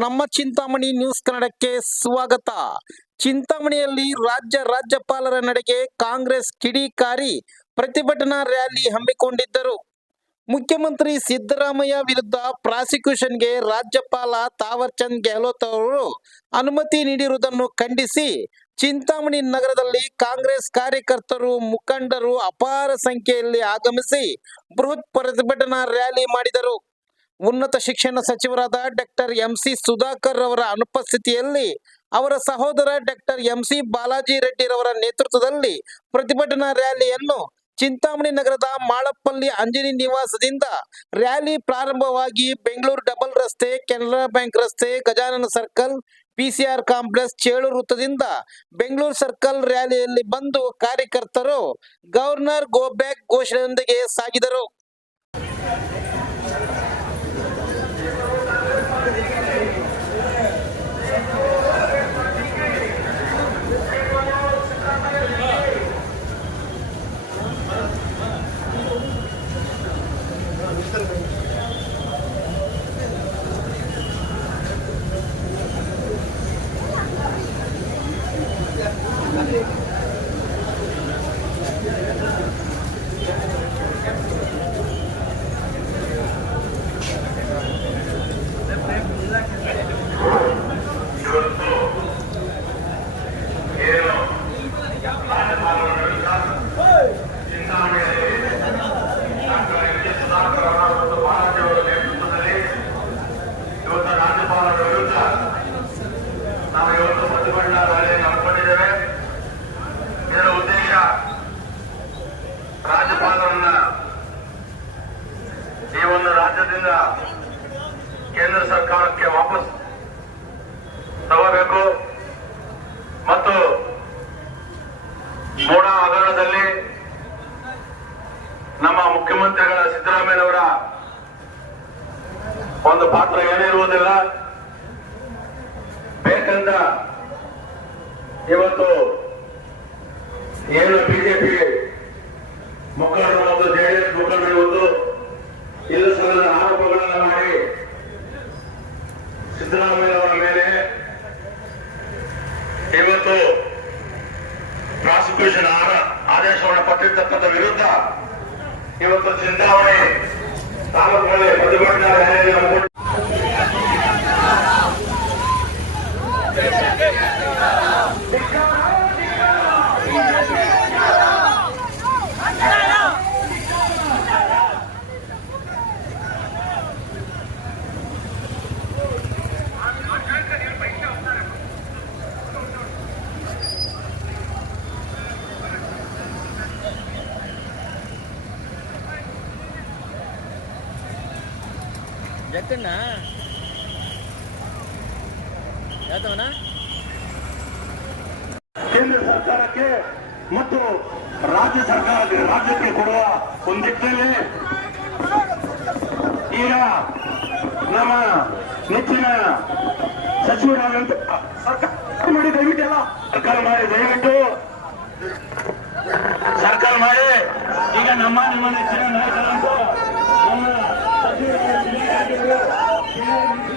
ನಮ್ಮ ಚಿಂತಾಮಣಿ ನ್ಯೂಸ್ ಕನ್ನಡಕ್ಕೆ ಸ್ವಾಗತ. ಚಿಂತಾಮಣಿಯಲ್ಲಿ ರಾಜ್ಯ ರಾಜ್ಯಪಾಲರ ನಡೆಗೆ ಕಾಂಗ್ರೆಸ್ ಕಿಡಿಕಾರಿ ಪ್ರತಿಭಟನಾ ರ್ಯಾಲಿ ಹಮ್ಮಿಕೊಂಡಿದ್ದರು. ಮುಖ್ಯಮಂತ್ರಿ ಸಿದ್ದರಾಮಯ್ಯ ವಿರುದ್ಧ ಪ್ರಾಸಿಕ್ಯೂಷನ್ಗೆ ರಾಜ್ಯಪಾಲ ತಾವರ್ಚಂದ್ ಗೆಹ್ಲೋತ್ ಅವರು ಅನುಮತಿ ನೀಡಿರುವುದನ್ನು ಖಂಡಿಸಿ ಚಿಂತಾಮಣಿ ನಗರದಲ್ಲಿ ಕಾಂಗ್ರೆಸ್ ಕಾರ್ಯಕರ್ತರು, ಮುಖಂಡರು ಅಪಾರ ಸಂಖ್ಯೆಯಲ್ಲಿ ಆಗಮಿಸಿ ಬೃಹತ್ ಪ್ರತಿಭಟನಾ ರ್ಯಾಲಿ ಮಾಡಿದರು. ಉನ್ನತ ಶಿಕ್ಷಣ ಸಚಿವರಾದ ಡಾಕ್ಟರ್ ಎಂ ಸಿ ಸುಧಾಕರ್ ಅವರ ಅನುಪಸ್ಥಿತಿಯಲ್ಲಿ ಅವರ ಸಹೋದರ ಡಾಕ್ಟರ್ ಎಂ ಸಿ ಬಾಲಾಜಿ ರೆಡ್ಡಿರವರ ನೇತೃತ್ವದಲ್ಲಿ ಪ್ರತಿಭಟನಾ ರ್ಯಾಲಿಯನ್ನು ಚಿಂತಾಮಣಿ ನಗರದ ಮಾಳಪ್ಪಲ್ಲಿ ಅಂಜನಿ ನಿವಾಸದಿಂದ ರ್ಯಾಲಿ ಪ್ರಾರಂಭವಾಗಿ ಬೆಂಗಳೂರು ಡಬಲ್ ರಸ್ತೆ, ಕೆನರಾ ಬ್ಯಾಂಕ್ ರಸ್ತೆ ಗಜಾನನ ಸರ್ಕಲ್, ಪಿಸಿಆರ್ ಕಾಂಪ್ಲೆಕ್ಸ್ ಚೇಳು ವೃತ್ತದಿಂದ ಬೆಂಗಳೂರು ಸರ್ಕಲ್ ರ್ಯಾಲಿಯಲ್ಲಿ ಬಂದು ಕಾರ್ಯಕರ್ತರು ಗವರ್ನರ್ ಗೋ ಬ್ಯಾಕ್ ಘೋಷಣೆಯೊಂದಿಗೆ ಸಾಗಿದರು ಇವತ್ತು ರಾಜ್ಯಪಾಲರ ವಿರುದ್ಧ ನಾವು ಇವತ್ತು ಪ್ರತಿಭಟನಾ ರ್ಯಾಲಿಯನ್ನು ಹಮ್ಮಿಕೊಂಡಿದ್ದೇವೆ ಇದರ ಉದ್ದೇಶ ರಾಜ್ಯಪಾಲರನ್ನ ಈ ಒಂದು ರಾಜ್ಯದಿಂದ ಕೇಂದ್ರ ಸರ್ಕಾರಕ್ಕೆ ವಾಪಸ್ ತಗೋಬೇಕು ಮತ್ತು ಮೂಡ ಹಗರಣದಲ್ಲಿ ನಮ್ಮ ಮುಖ್ಯಮಂತ್ರಿಗಳ ಸಿದ್ದರಾಮಯ್ಯನವರ ಒಂದು ಪಾತ್ರ ಏನಿರುವುದಿಲ್ಲ. ಬೇಕಂದ ಇವತ್ತು ಏನು ಬಿಜೆಪಿ ಮುಖಂಡರು ಜೆಡಿಎಸ್ ಮುಖಂಡರು ಇವತ್ತು ಇಲ್ಲ ಸಲ್ಲದ ಆರೋಪಗಳನ್ನು ಮಾಡಿ ಸಿದ್ದರಾಮಯ್ಯ ಅವರ ಮೇಲೆ ಇವತ್ತು ಪ್ರಾಸಿಕ್ಯೂಷನ್ ಆದೇಶವನ್ನು ಪಟ್ಟಿರ್ತಕ್ಕಂಥ ವಿರುದ್ಧ ಇವತ್ತು ಚಿಂತಾಮಣಿ ತಾಲೂಕಿನಲ್ಲಿ ಪ್ರತಿಭಟನಾ ರ್ಯಾಲಿಯನ್ನು ಹಮ್ಮಿಕೊಂಡು ಯಾತವನ ಕೇಂದ್ರ ಸರ್ಕಾರಕ್ಕೆ ಮತ್ತು ರಾಜ್ಯ ಸರ್ಕಾರಕ್ಕೆ, ರಾಜ್ಯಕ್ಕೆ ಕೊಡುವ ಒಂದು ನಿಟ್ಟಿನಲ್ಲಿ ಈಗ ನಮ್ಮ ನೆಚ್ಚಿನ ಸಚಿವರಾದಂತ ಸರ್ಕಾರ ಮಾಡಿ, ದಯವಿಟ್ಟು ಅಲ್ಲ ಸರ್ಕಾರ ಮಾಡಿ, ದಯವಿಟ್ಟು ಸರ್ಕಾರ ಮಾಡಿ. ಈಗ ನಮ್ಮ, ನಿಮ್ಮ ನೆಚ್ಚಿನ Yeah.